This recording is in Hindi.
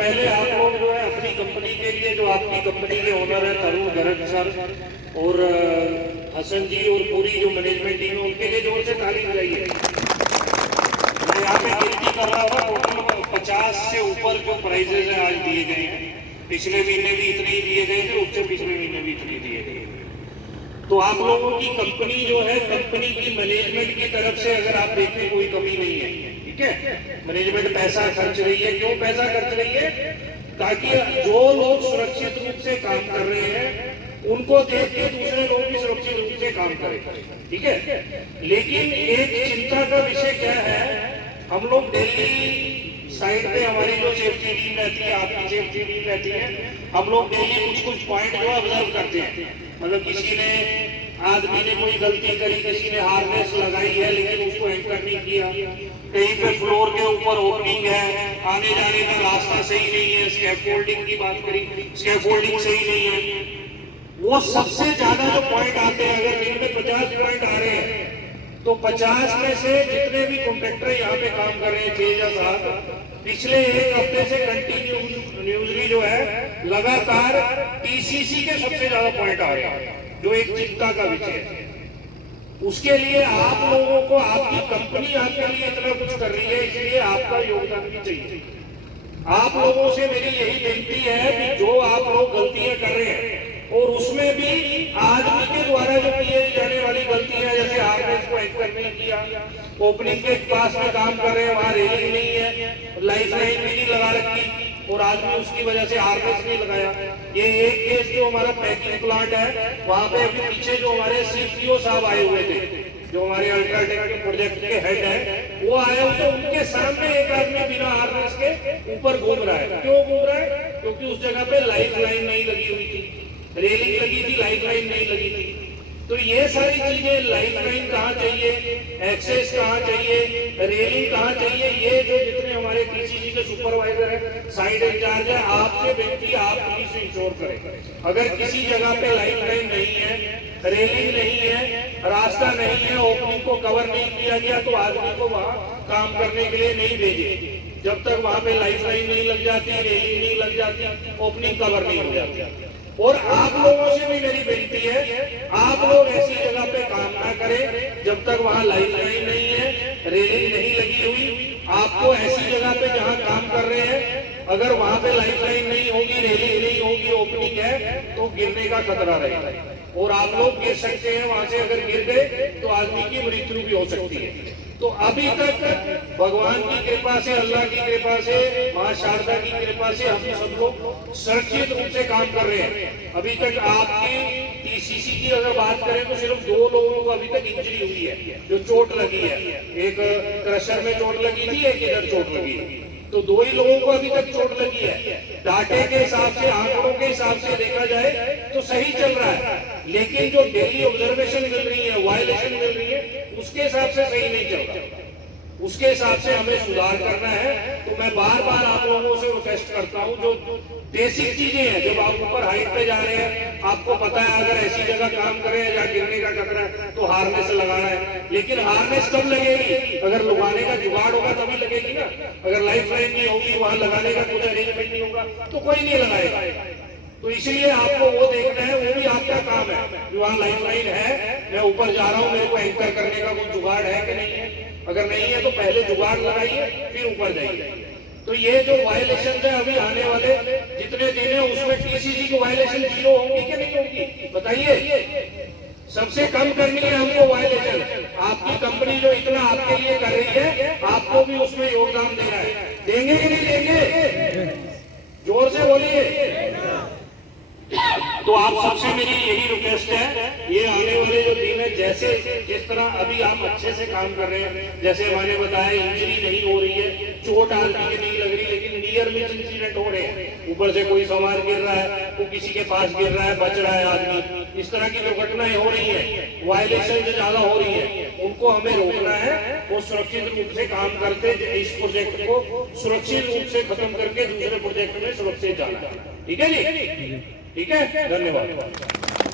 पहले आप लोग जो है अपनी कंपनी के लिए, जो आपकी कंपनी के ओनर है तरुण गर्ग सर और हसन जी और पूरी जो मैनेजमेंट टीम है, उनके लिए जोर से ताली बजाइए। मैं यहाँ पे गिनती कर रहा था, टोटल 50 से ऊपर जो प्राइजेज है आज दिए गए हैं। पिछले महीने भी इतने ही दिए गए थे, उससे पिछले महीने भी इतने दिए गए। तो आप लोगों की कंपनी जो है, कंपनी की मैनेजमेंट की तरफ से अगर आप देखें कोई कमी नहीं है, ठीक है। मैनेजमेंट पैसा खर्च रही है। क्यों पैसा खर्च रही है? ताकि जो लोग सुरक्षित रूप से काम कर रहे हैं उनको देख के दूसरे लोग भी सुरक्षित रूप से काम करें, ठीक है। लेकिन एक चिंता का विषय क्या है, हम लोग दिल्ली साइड पे हमारी जो सेफ्टी टीम रहती है, आपकी सेफ्टी टीम रहती है, हम लोग डेली कुछ पॉइंट जो ऑब्जर्व करते हैं। मतलब किसी ने आदमी ने कोई गलती करी, किसी ने हार्नेस लगाई है लेकिन उसको एंकर नहीं किया, कहीं पे फ्लोर के ऊपर ओपनिंग है, आने जाने का रास्ता सही नहीं है, स्कैफोल्डिंग की बात करी, स्कैफोल्डिंग सही नहीं है। वो सबसे ज्यादा जो पॉइंट आते हैं, अगर दिन में 50 पॉइंट आ रहे हैं तो 50 में से जितने भी कॉन्ट्रैक्टर यहाँ पे काम कर रहे हैं 6 या 7, पिछले एक हफ्ते से कंटिन्यूसली जो है लगातार पीसीसी के सबसे ज्यादा पॉइंट आ रहे हैं, जो एक चिंता का विषय है। उसके लिए आप लोगों को, आपकी कंपनी आपके लिए इतना कुछ कर रही है, इसलिए आपका योगदान भी चाहिए। आप लोगों से मेरी यही विनती है कि जो आप लोग गलतियां कर रहे हैं और उसमें भी आदमी के द्वारा जो किए जाने वाली गलतियां, जैसे आपने इसको एंकर नहीं किया, ओपनिंग के पास में काम कर रहे हैं, वहां रेलिंग नहीं है, लाइफ लाइन भी नहीं लगा रखी और आदमी उसकी वजह से हार्नेस नहीं लगाया। ये एक केस जो हमारा पैकिंग प्लांट है, वहां पे अभी पीछे जो हमारे सीपीओ साहब आए हुए थे, जो हमारे अल्ट्राटेक के प्रोजेक्ट के हेड है, वो आए हुए, तो उनके सामने एक आदमी बिना हार्नेस के ऊपर घूम रहा है। क्यों घूम रहा है? क्योंकि उस जगह पे लाइफ लाइन नहीं लगी हुई थी, रेलिंग लगी थी, लाइफ लाइन नहीं लगी थी। तो ये सारी चीजें, लाइफ लाइन कहाँ चाहिए, एक्सेस कहाँ चाहिए, रेलिंग कहाँ चाहिए, ये जो जितने हमारे टीसीसी के सुपरवाइजर है, साइड इंचार्ज है, आपसे विनती, आप प्लीज इंश्योर करें। अगर किसी जगह पे लाइफ लाइन नहीं है, रेलिंग नहीं है, रास्ता नहीं है, ओपनिंग को कवर नहीं किया गया, तो आदमी को वहाँ काम करने के लिए नहीं भेजे। जब तक वहाँ पे लाइफ लाइन नहीं लग जाती, रेलिंग नहीं लग जाती, ओपनिंग कवर नहीं हो जाती। और आप लोगों से भी मेरी विनती है, आप लोग ऐसी जगह पे काम ना करें जब तक वहाँ लाइफ लाइन नहीं है, रेलिंग नहीं लगी हुई। आपको ऐसी जगह पे जहाँ काम कर रहे हैं, अगर वहाँ पे लाइफ लाइन नहीं होगी, रेलिंग नहीं होगी, ओपनिंग है, तो गिरने का खतरा रहेगा और आप लोग गिर सकते हैं। वहां से अगर गिर गए तो आदमी की मृत्यु भी हो सकती है। तो अभी तक भगवान की कृपा से, अल्लाह की कृपा से, मां शारदा की कृपा से हम सब लोग सुरक्षित रूप से काम कर रहे हैं। अभी तक आपकी टीसीसी की अगर बात करें तो सिर्फ 2 लोगों को अभी तक इंजरी हुई है, जो चोट लगी है। एक क्रशर में चोट लगी थी, एक इधर चोट लगी है, तो 2 ही लोगों को अभी तक चोट लगी है। डाटे के हिसाब से, आंकड़ों के हिसाब से देखा जाए तो सही चल रहा है, लेकिन जो डेली ऑब्जर्वेशन मिल रही है, वायलेशन मिल रही है, उसके हिसाब से सही नहीं चल रहा। उसके हिसाब से हमें सुधार करना है। तो मैं बार बार आप लोगों से रिक्वेस्ट करता हूं, जो बेसिक चीजें हैं, जब आप ऊपर हाइट पे जा रहे हैं, आपको पता है अगर ऐसी जगह काम करें जहाँ गिरने का खतरा है तो हार्नेस लगाना है। लेकिन हार्नेस कब लगेगी? अगर लगाने का जुगाड़ होगा तभी लगेगी ना। अगर लाइफ लाइन नहीं होगी, वहां लगाने का कुछ अरेंजमेंट नहीं होगा, तो कोई नहीं लगाएगा। तो इसलिए आपको वो देखना है, वो भी आपका काम है। वहाँ लाइफ लाइन है, मैं ऊपर जा रहा हूँ, मेरे को एंकर करने का कोई जुगाड़ है कि नहीं है? अगर नहीं है तो पहले जुगाड़ लगाइए, फिर ऊपर जाइए। तो ये जो वायलेशन है अभी आने वाले जितने दिन है, उसमें टीसीसी की वायलेशन 0 होंगी कि नहीं होगी? बताइए। सबसे कम करनी है हमको वायलेशन। आपकी कंपनी जो इतना आपके लिए कर रही है, आपको भी उसमें योगदान देना है। देंगे कि नहीं देंगे? जोर से बोलिए। तो आप सबसे मेरी यही रिक्वेस्ट है, ये आने वाले जो दिन है, जैसे जिस तरह अभी आप अच्छे से काम कर रहे हैं, जैसे मैंने बताया इंजरी नहीं हो रही है, चोट आदमी की नहीं लग रही, लेकिन नियर मिस इंसिडेंट हो रहे हैं। ऊपर से कोई सामान गिर रहा है, वो किसी के पास गिर रहा है, बच रहा है आदमी, इस तरह की दुर्घटनाएं हो रही है, वायलेशन जो ज्यादा हो रही है, उनको हमें रोकना है। वो सुरक्षित रूप से काम करते, इस प्रोजेक्ट को सुरक्षित रूप से खत्म करके दूसरे प्रोजेक्ट में सुरक्षित जाना है। ठीक है जी? ठीक है, धन्यवाद।